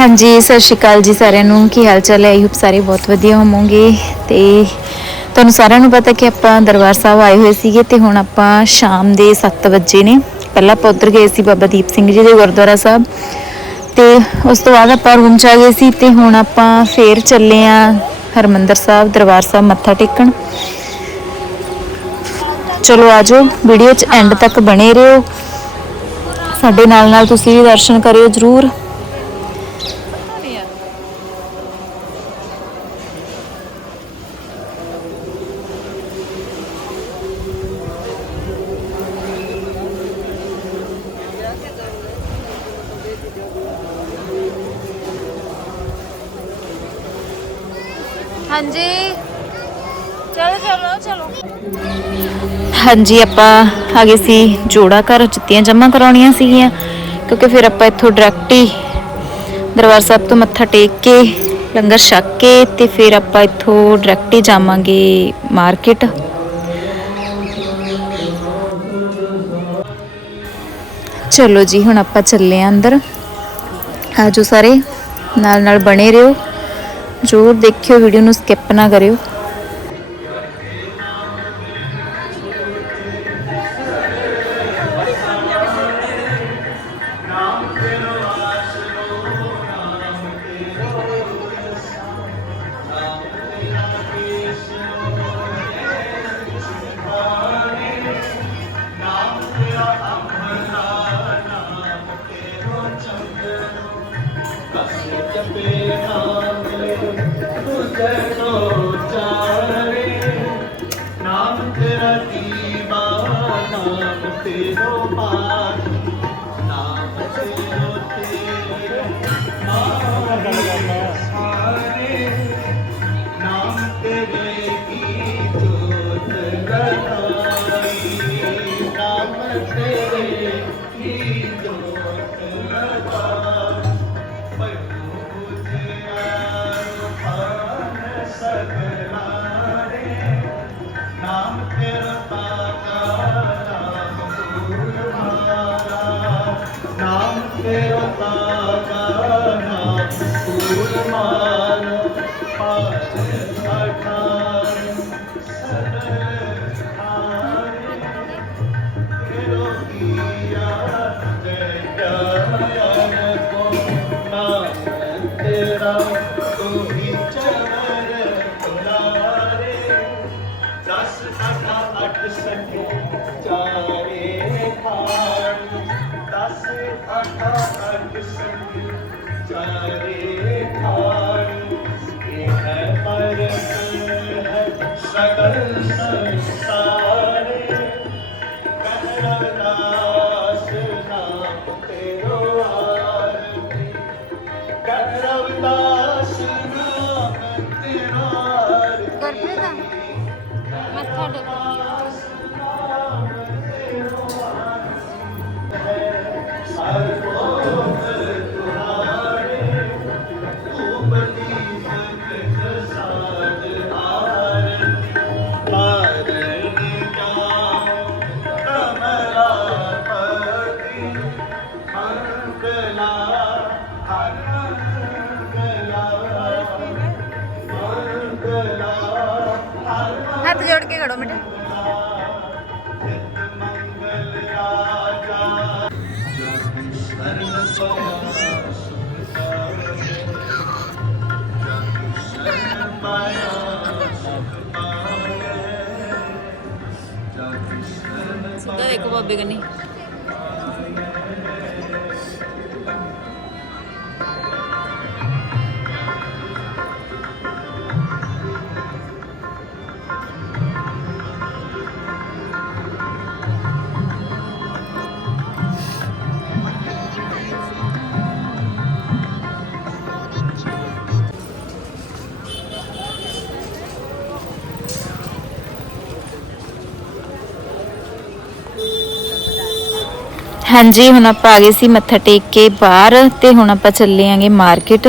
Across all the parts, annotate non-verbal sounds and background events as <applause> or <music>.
ਹਾਂਜੀ, ਸਤਿ ਸ਼੍ਰੀ ਅਕਾਲ ਜੀ ਸਾਰਿਆਂ ਨੂੰ। ਕੀ ਹਾਲ ਚਾਲ ਹੈ? ਆਈ ਹੋਪ ਸਾਰੇ ਬਹੁਤ ਵਧੀਆ ਹੋਵੋਗੇ। ਤੇ ਤੁਹਾਨੂੰ ਸਾਰਿਆਂ ਨੂੰ ਪਤਾ ਕਿ ਆਪਾਂ ਦਰਬਾਰ ਸਾਹਿਬ ਆਏ ਹੋਏ ਸੀਗੇ ਤੇ ਹੁਣ ਆਪਾਂ ਸ਼ਾਮ ਦੇ 7 ਵਜੇ ਨੇ। ਪਹਿਲਾਂ ਆਪਾਂ ਉੱਧਰ ਗਏ ਸੀ ਬਾਬਾ ਦੀਪ ਸਿੰਘ ਜੀ ਦੇ ਗੁਰਦੁਆਰਾ ਸਾਹਿਬ। ਤੇ ਉਸ ਤੋਂ ਬਾਅਦ ਆਪਾਂ ਰੂਮ ਚ ਆ ਗਏ ਸੀ ਤੇ ਹੁਣ ਆਪਾਂ ਫੇਰ ਚੱਲੇ ਆ ਹਰਮੰਦਰ ਸਾਹਿਬ, ਦਰਬਾਰ ਸਾਹਿਬ ਮੱਥਾ ਟੇਕਣ। ਚਲੋ ਆਜੋ ਵੀਡੀਓ ਚ ਐਂਡ ਤੱਕ ਬਣੇ ਰਹੋ। ਸਾਡੇ ਨਾਲ ਨਾਲ ਤੁਸੀਂ ਵੀ ਦਰਸ਼ਨ ਕਰਿਓ ਜਰੂਰ ਹਾਂਜੀ ਚਲੋ ਚਲੋ ਚਲੋ ਹਾਂਜੀ, ਆਪਾਂ ਆ ਗਏ ਸੀ ਜੋੜਾ ਘਰ, ਜੁੱਤੀਆਂ ਜਮ੍ਹਾਂ ਕਰਾਉਣੀਆਂ ਸੀਗੀਆਂ, ਕਿਉਂਕਿ ਫਿਰ ਆਪਾਂ ਇੱਥੋਂ ਡਾਇਰੈਕਟ ਹੀ ਦਰਬਾਰ ਸਾਹਿਬ ਤੋਂ ਮੱਥਾ ਟੇਕ ਕੇ, ਲੰਗਰ ਛਕ ਕੇ ਤੇ ਫਿਰ ਆਪਾਂ ਇੱਥੋਂ ਡਾਇਰੈਕਟ ਹੀ ਜਾਵਾਂਗੇ ਮਾਰਕੀਟ ਚਲੋ ਜੀ, ਹੁਣ ਆਪਾਂ ਚੱਲੇ ਆਂ ਅੰਦਰ। ਆਜੋ ਸਾਰੇ ਨਾਲ ਨਾਲ ਬਣੇ ਰਹੋ। ਜ਼ਰੂਰ ਦੇਖਿਓ ਵੀਡੀਓ ਨੂੰ ਸਕਿਪ ਨਾ ਕਰਿਓ। ਨਾਮ ਤੇਰਾ ਦੀਵਾ ਨਾਮ ਤੇਰੋ ਪਾਰ ਗੁਰਪ੍ਰੀਤ ਮੱਥਾ ਟੇਕੋ। ਖੜੋ ਬੇਟਾ ਸਿੱਧਾ ਦੇਖੋ ਬਾਬੇ ਕੰਨੀ। ਹਾਂਜੀ, ਹੁਣ ਆਪਾਂ ਆ ਗਏ ਸੀ ਮੱਥਾ ਟੇਕ ਕੇ ਬਾਹਰ ਤੇ ਹੁਣ ਆਪਾਂ ਚੱਲੇ ਆਂਗੇ ਮਾਰਕੀਟ।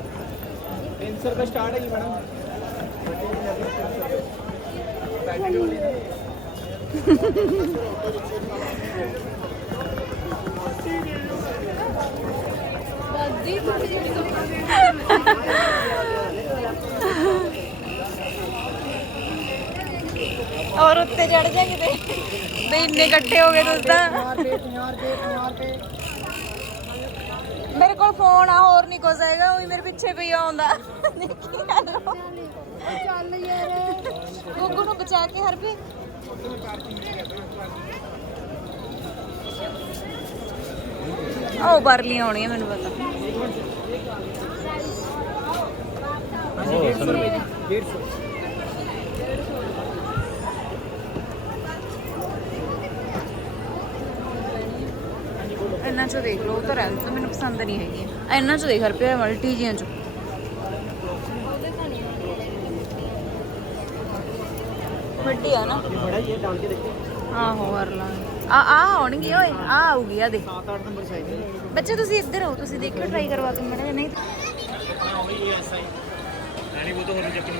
एंसर का स्टार्ट है ये मैडम और उत्ते चढ़ जाएँगे नहीं इन्ने कट्ठे हो गए तो। उसका ਮੇਰੇ ਕੋਲ ਫੋਨ ਆ, ਹੋਰ ਨਹੀਂ ਕੁਝ ਹੈਗਾ, ਉਹੀ ਮੇਰੇ ਪਿੱਛੇ ਪਈ ਆਉਂਦਾ ਚੱਲ ਯਾਰ ਗੁੱਗੂ ਨੂੰ ਬਚਾ ਕੇ ਹਰਪੀ। ਉਹ ਬਰਲੀ ਆਉਣੀ ਹੈ ਮੈਨੂੰ ਪਤਾ। ਇਹਨਾਂ ਚੋਂ ਦੇਖ ਲਓ, ਉਹ ਤਾਂ ਤਾਂ ਮੈਨੂੰ ਪਸੰਦ ਨਹੀਂ ਹੈਗੀ। ਇਹਨਾਂ ਚੋਂ ਦੇਖ ਰੁਪਏ ਮਲਟੀ ਜੀਆਂ ਚੋਂ। ਵੱਡੀ ਆ ਨਾ। ਬੜਾ ਇਹ ਡਾਲ ਆ ਆ ਹੋਣਗੇ ਓਏ, ਆ ਆਊਗੀ, ਆ ਦੇ ਬੱਚੇ, ਤੁਸੀਂ ਇੱਧਰ ਆਓ, ਤੁਸੀਂ ਦੇਖਿਓ ਟਰਾਈ ਕਰਵਾ ਕੇ ਮੜਾ ਨਹੀਂ ਨਹੀਂ ਉਹ ਤਾਂ ਹੋਰ <laughs> ਚੱਕਣੀ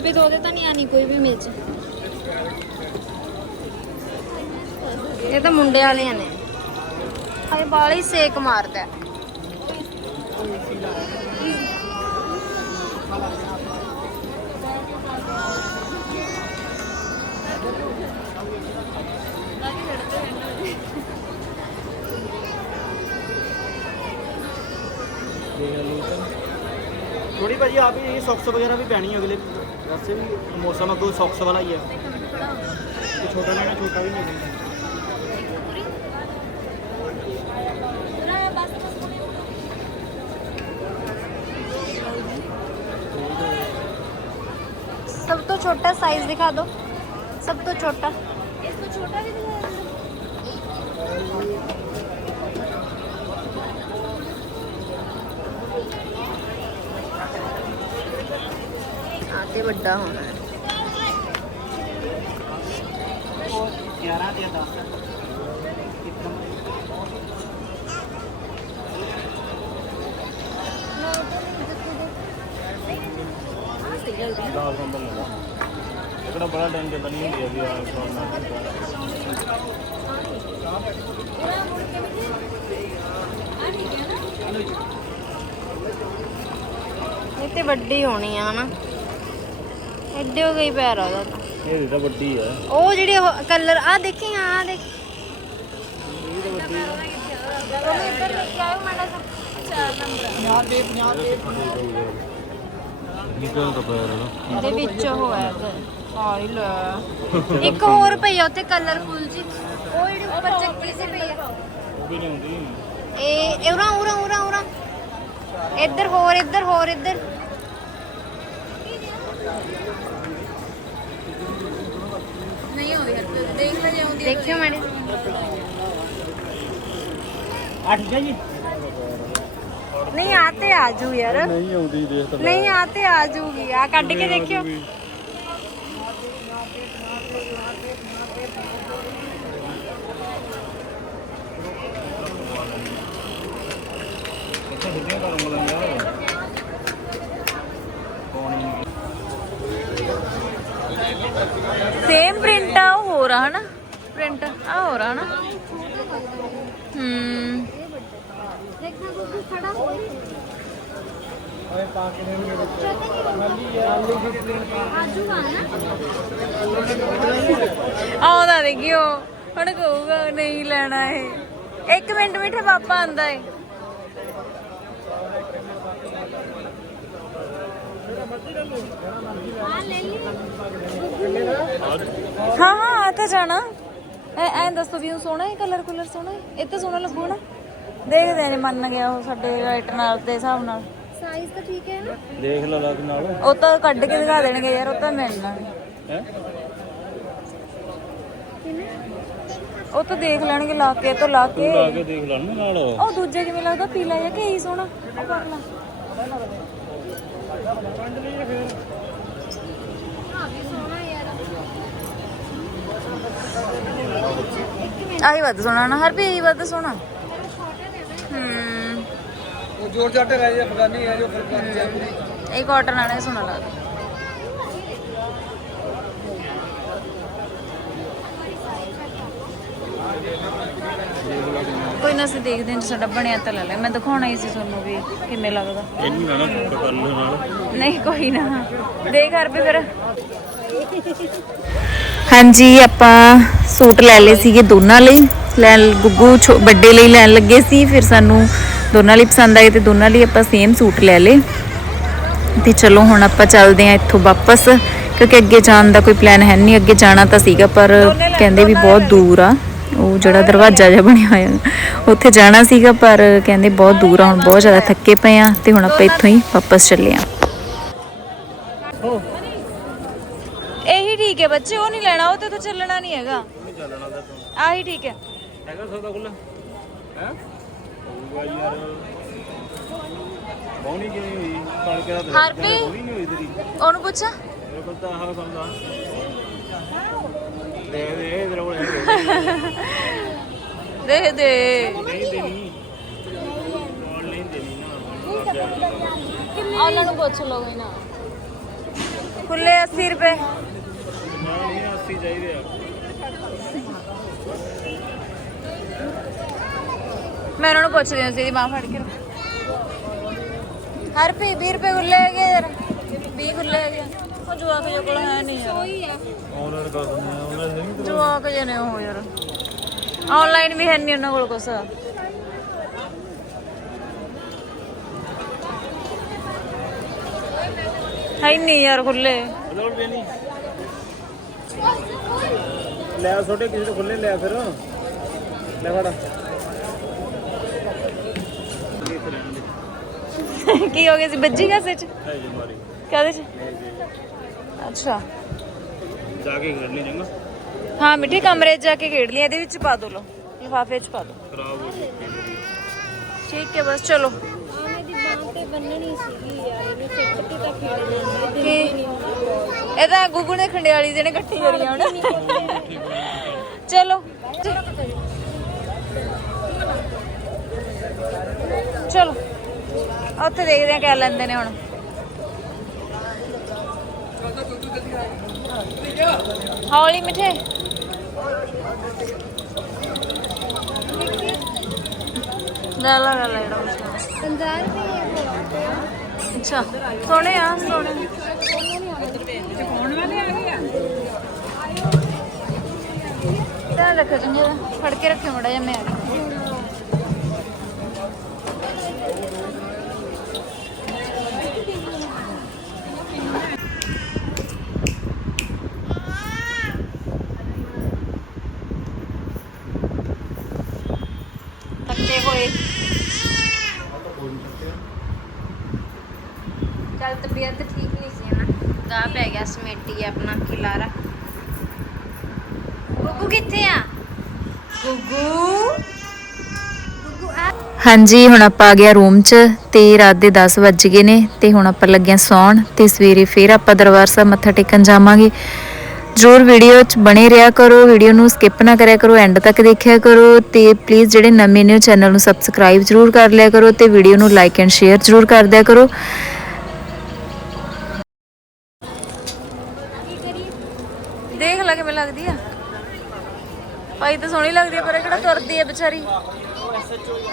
यानी वो तो होने चक्कर ਗੁਰਪ੍ਰੀਤ ਉਹਦੇ ਤਾਂ ਨਹੀਂ ਆਣੀ ਕੋਈ ਵੀ ਮਿਰਚ ਇਹ ਤਾਂ ਮੁੰਡੇ ਵਾਲਿਆਂ ਨੇ ਹਾਏ ਬਾਲੀ ਸੇਕ ਮਾਰਦਾ ਹੈ। थोड़ी भाजी आप ही भी है मौसम अगो सॉक्स वाला ही है। तो छोटा लेना छोटा भी नहीं लेना सब तो छोटा साइज़ दिखा दो। सब तो छोटा। इसको छोटा भी दिखा आते ਕੇ ਵੱਡਾ ਹੋਣਾ ਹੈ। ਉਹ 11 ਤੇ 10 ఇక్కడ బడా టైం కింద నీళ్ళు అవి ਇਹ ਤੇ ਵੱਡੀ ਹੋਣੀ ਆ ਨਾ ਐਡੇ ਹੋ ਗਈ ਪੈਰ ਆ ਉਹਦਾ ਤਾਂ। ਇਹ ਤਾਂ ਵੱਡੀ ਹੈ ਉਹ ਜਿਹੜੇ ਕਲਰ ਆ ਦੇਖੀ ਆ ਦੇਖ। ਨਿਕਲ ਤਾਂ ਪਿਆ ਨਾ ਇਹਦੇ ਵਿੱਚ ਉਹ ਹੈ ਹਾਈ ਲੈ। ਇੱਕ ਹੋਰ ਪਈ ਆ ਉੱਥੇ ਕਲਰਫੁਲ ਜੀ ਉਹ ਜਿਹੜੀ ਉੱਪਰ ਚੱਕੀ ਸੀ ਪਈ ਆ। ਉਹ ਵੀ ਨਹੀਂ ਹੁੰਦੀ ਇਹ ਉਰਾ ਉਰਾ ਉਰਾ ਉਰਾ। ਇੱਧਰ ਹੋਰ ਇੱਧਰ ਹੋਰ ਇੱਧਰ। ਨਹੀਂ ਹੋਈ ਹਰਪੀ ਦੇਖ ਲੈ ਜੇ ਆਉਂਦੀ ਦੇਖਿਓ ਮੈਡਮ आठ है जी ਨਹੀਂ ਆਤੇ ਆਜੂ ਯਾਰ ਨਹੀਂ ਆਉਂਦੀ ਦੇਖ ਤਾਂ ਨਹੀਂ ਆਤੇ ਆਜੂਗੀ ਆ ਕੱਢ ਕੇ ਸੇਮ ਪ੍ਰਿੰਟ ਆ, ਉਹ ਹੋਰ ਆ, ਹਨਾ? ਪ੍ਰਿੰਟ ਆ ਹੋਰ ਆ, ਹਨਾ? ਹੂੰ। ਦੇਖਣਾ ਕੋਈ ਖੜਾ ਆਉਂਦਾ ਦੇਖਿਓ, ਹੁਣ ਕਹੂਗਾ ਨਹੀਂ ਲੈਣਾ ਇਹ। ਇੱਕ ਮਿੰਟ ਮਿੱਠੇ ਪਾਪਾ ਆਂਦਾ ਏ। ਹਾਂ ਹਾਂ ਆ ਤਾਂ ਜਾਣਾ। ਐ ਐ ਦੱਸੋ ਵੀ ਉਹ ਸੋਹਣਾ ਹੈ ਕਲਰ ਕੁਲਰ ਸੋਹਣਾ ਹੈ? ਇਹ ਤਾਂ ਸੋਹਣਾ ਲੱਗੂ ਨਾ। ਦੇਖਦੇ ਨੇ ਮੰਨ ਗਿਆ ਉਹ ਸਾਡੇ ਰਾਈਟ ਨਾਲ ਦੇ ਹਿਸਾਬ ਨਾਲ। ਸਾਈਜ਼ ਤਾਂ ਠੀਕ ਹੈ ਨਾ? ਦੇਖ ਲਾ ਲੱਗ ਨਾਲ। ਉਹ ਤਾਂ ਕੱਢ ਕੇ ਦਿਖਾ ਦੇਣਗੇ ਯਾਰ ਉਹ ਤਾਂ ਮਿਲਣਾ। ਹੈ? ਉਹ ਤਾਂ ਦੇਖ ਲੈਣਗੇ ਲਾ ਕੇ ਤਾਂ ਲਾ ਕੇ ਲਾ ਕੇ। ਦੇਖ ਲੈਣ ਨਾਲ। ਉਹ ਦੂਜੇ ਕਿਵੇਂ ਲੱਗਦਾ ਪੀਲਾ ਜਿਹਾ ਕਿ ਇਹੀ ਸੋਹਣਾ? ਉਹ ਕਰ ਲਾ। ਆਹੀ ਵੱਧ ਸੋਹਣਾ ਨਾ ਹਰ ਵੀ ਇਹੀ ਵੱਧ ਸੋਹਣਾ। ਹੂੰ। ਉਹ ਜੋਰ ਜੱਟ ਹੈ ਜੀ ਅਫਗਾਨੀ ਹੈ ਜੋ ਅਫਗਾਨੀ ਹੈ ਇਹ ਕਾਟਨ ਵਾਲਾ ਹੀ ਸੋਹਣਾ ਲੱਗਦਾ। ਕੋਈ ਨਾ ਅਸੀਂ ਦੇਖਦੇ ਹਾਂ ਜੇ ਸਾਡਾ ਬਣਿਆ ਤਾਂ ਲੈ ਲੈ। ਮੈਂ ਦਿਖਾਉਣਾ ਹੀ ਸੀ ਤੁਹਾਨੂੰ ਵੀ ਕਿਵੇਂ ਲੱਗਦਾ। ਇਹਨੂੰ ਨਾ ਨਾ ਕਰ ਲੈ ਨਾਲ। ਨਹੀਂ ਕੋਈ ਨਾ। ਦੇਖ ਹਰ ਵੀ ਫਿਰ। ਹਾਂਜੀ ਆਪਾਂ ਸੂਟ ਲੈ ਲਏ ਸੀਗੇ ਦੋਨਾਂ ਲਈ। ਲੈ ਗੁੱਗੂ ਵੱਡੇ ਲਈ ਲੈਣ ਲੱਗੇ ਸੀ ਫਿਰ ਸਾਨੂੰ ਦੋਨਾਂ ਲਈ ਪਸੰਦ ਆਏ ਤੇ ਦੋਨਾਂ ਲਈ ਆਪਾਂ ਸੇਮ ਸੂਟ ਲੈ ਲਏ। ਤੇ ਚਲੋ ਹੁਣ ਆਪਾਂ ਚੱਲਦੇ ਆਂ ਇੱਥੋਂ ਵਾਪਸ ਕਿਉਂਕਿ ਅੱਗੇ ਜਾਣ ਦਾ ਕੋਈ ਪਲਾਨ ਹੈ ਨਹੀਂ। ਅੱਗੇ ਜਾਣਾ ਤਾਂ ਸੀਗਾ ਪਰ ਕਹਿੰਦੇ ਵੀ ਬਹੁਤ ਦੂਰ ਆ। ਉਹ ਜਿਹੜਾ ਦਰਵਾਜ਼ਾ ਜਿਹਾ ਬਣਿਆ ਹੋਇਆ ਉੱਥੇ ਜਾਣਾ ਸੀਗਾ ਪਰ ਕਹਿੰਦੇ ਬਹੁਤ ਦੂਰ ਆ ਹੁਣ ਬਹੁਤ ਜ਼ਿਆਦਾ ਥੱਕੇ ਪਏ ਆ ਤੇ ਹੁਣ ਆਪਾਂ ਇੱਥੋਂ ਹੀ ਵਾਪਸ ਚੱਲੇ ਆਂ। ਇਹੀ ਠੀਕ ਹੈ ਬੱਚੇ ਉਹ ਨਹੀਂ ਲੈਣਾ ਉਹ ਤੇ ਤਾਂ ਚੱਲਣਾ ਨਹੀਂ ਹੈਗਾ। ਆਹੀ ਠੀਕ ਹੈ। ਹੈਗਾ ਸੌਦਾ ਖੁੱਲਾ ਹੈ? ਹੋਊਗਾ ਯਾਰ। ਬੌਣੀ ਕਿਵੇਂ ਹੋਈ? ਕਣਕ ਦਾ ਦਰਖਤ ਹਰਪੀ? ਨਹੀਂ ਹੋਈ ਤੇਰੀ? ਉਹਨੂੰ ਪੁੱਛ? ਮੇਰੇ ਕੋਲ ਤਾਂ ਆਹ ਸੌਦਾ ਦੇ ਦੇ ਇਧਰ ਕੋਲ ਹੈ ਦੇ ਦੇ। ਉਹਨਾਂ ਨੂੰ ਪੁੱਛ ਲਓ ਵੀ ਨਾ। ਖੁੱਲੇ 80 ਰੁਪਏ। ਨਾ ਨਹੀਂ 80 ਚਾਹੀਦੇ ਆ ਮੈਂ ਉਹਨਾਂ ਨੂੰ ਪੁੱਛਦੀ ਹਾਂ ਸੀ ਦੀ ਬਾਹ ਫੜ ਕੇ ਹਰ ਪੀ 20 ਰੁਪਏ ਖੁੱਲੇ ਹੈਗੇ ਯਾਰ। 20 ਖੁੱਲੇ ਹੈਗੇ। ਉਹ ਜਵਾਕ ਜੇ ਕੋਲ ਹੈ ਨਹੀਂ ਯਾਰ। ਆਨਲਾਈਨ ਕਰ ਦਿੰਦੇ ਆ ਆਨਲਾਈਨ ਨਹੀਂ ਜਵਾਕ ਜੇ ਨੇ ਉਹ ਯਾਰ। ਆਨਲਾਈਨ ਵੀ ਹੈ ਨਹੀਂ ਉਹਨਾਂ ਕੋਲ ਕੁਛ ਹੈ ਨਹੀਂ ਯਾਰ ਖੁੱਲੇ ਲੋੜ ਵੀ ਨਹੀਂ ਲੈ ਛੋਟੇ ਕਿਸੇ ਤੋਂ ਖੁੱਲੇ ਲੈ ਫਿਰ ਲੈ ਫੜ ਕੀ ਹੋ ਗਿਆ ਸੀ ਬੱਜੀ ਕਾਸੇ ਚ ਹੈ ਜੀ ਹਾਂ, ਮਿੱਠੇ ਕਮਰੇ 'ਚ ਜਾ ਕੇ ਖੇਡ ਲਈ, ਇਹਦੇ ਵਿੱਚ ਪਾ ਦੋ ਲੋ ਲਿਫਾਫੇ 'ਚ ਪਾ ਦੋ। ਖਰਾਬ ਹੋ ਗਈ ਠੀਕ ਹੈ, ਬਸ ਚਲੋ। ਆਵੇਂ ਦੀ ਬਾਂਹ ਤੇ ਬੰਨਣੀ ਸੀਗੀ ਯਾਰ ਇਹਨੂੰ ਸਿੱਟ ਕੇ? ਤਾਂ ਖੇਡ ਲੈਂਦੇ ਕੀ ਇਹ ਤਾਂ ਗੁੱਗੂ ਨੇ ਖੰਡਿਆਲੀ ਜਿਹਨੇ ਇਕੱਠੀ ਕਰੀਆਂ ਹੁਣ ਚਲੋ। ਚਲੋ। ਉੱਥੇ ਦੇਖਦੇ ਆ ਕਿਆ ਲੈਂਦੇ ਨੇ ਹੁਣ। ਹੌਲੀ ਮਿੱਠੇ। ਲੈ ਲਾ ਲੈ ਲਾ ਜਿਹੜਾ ਕੁਛ ਲੈਣਾ। 50 ਰੁਪਏ ਇਹ ਅੱਛਾ ਸੋਹਣੇ ਆ ਸੋਹਣੇ ਧਿਆਨ ਰੱਖੋ ਚੰਗੇ ਦਾ ਫੜ ਕੇ ਰੱਖਿਓ ਮੜਾ ਜਾਂ ਮੈਂ ਆ ਗਈ ਥੱਕੇ ਹੋਏ ਤਬੀਅਤ ਠੀਕ ਨਹੀਂ ਸੀ ਨਾ। ਗਾ ਪੈ ਗਿਆ ਸਮੇਟੀ ਆਪਣਾ ਖਿਲਾਰਾ। ਗੁੱਗੂ ਕਿੱਥੇ ਆ? ਗੁੱਗੂ? ਗੁੱਗੂ ਆ। ਹਾਂਜੀ ਹੁਣ ਆਪਾਂ ਆ ਗਿਆ ਰੂਮ 'ਚ ਤੇ ਰਾਤ ਦੇ 10 ਵੱਜ ਗਏ ਨੇ ਤੇ ਹੁਣ ਆਪਾਂ ਲੱਗੇ ਹਾਂ ਸੌਣ ਤੇ ਸਵੇਰੇ ਫੇਰ ਆਪਾਂ ਦਰਬਾਰ ਸਾਹਿਬ ਮੱਥਾ ਟੇਕਣ ਜਾਵਾਂਗੇ। ਜਰੂਰ ਵੀਡੀਓ 'ਚ ਬਣੇ ਰਿਹਾ ਕਰੋ ਵੀਡੀਓ ਨੂੰ ਸਕਿਪ ਨਾ ਕਰਿਆ ਕਰੋ ਐਂਡ ਤੱਕ ਦੇਖਿਆ ਕਰੋ ਤੇ ਪਲੀਜ਼ ਜਿਹੜੇ ਨਵੇਂ ਨੇ ਚੈਨਲ ਨੂੰ ਸਬਸਕ੍ਰਾਈਬ ਜਰੂਰ ਕਰ ਲਿਆ ਕਰੋ ਤੇ ਵੀਡੀਓ ਨੂੰ ਲਾਈਕ ਐਂਡ ਸ਼ੇਅਰ ਜਰੂਰ ਕਰ ਦਿਆ ਕਰੋ। ਦੇਖ ਕਿਵੇਂ ਲੱਗਦੀ ਆ। ਭਾਈ ਤਾਂ ਸੋਹਣੀ ਲੱਗਦੀ ਆ, ਪਰ ਇਹ ਕਿਹੜਾ ਤੁਰਦੀ ਆ ਵਿਚਾਰੀ।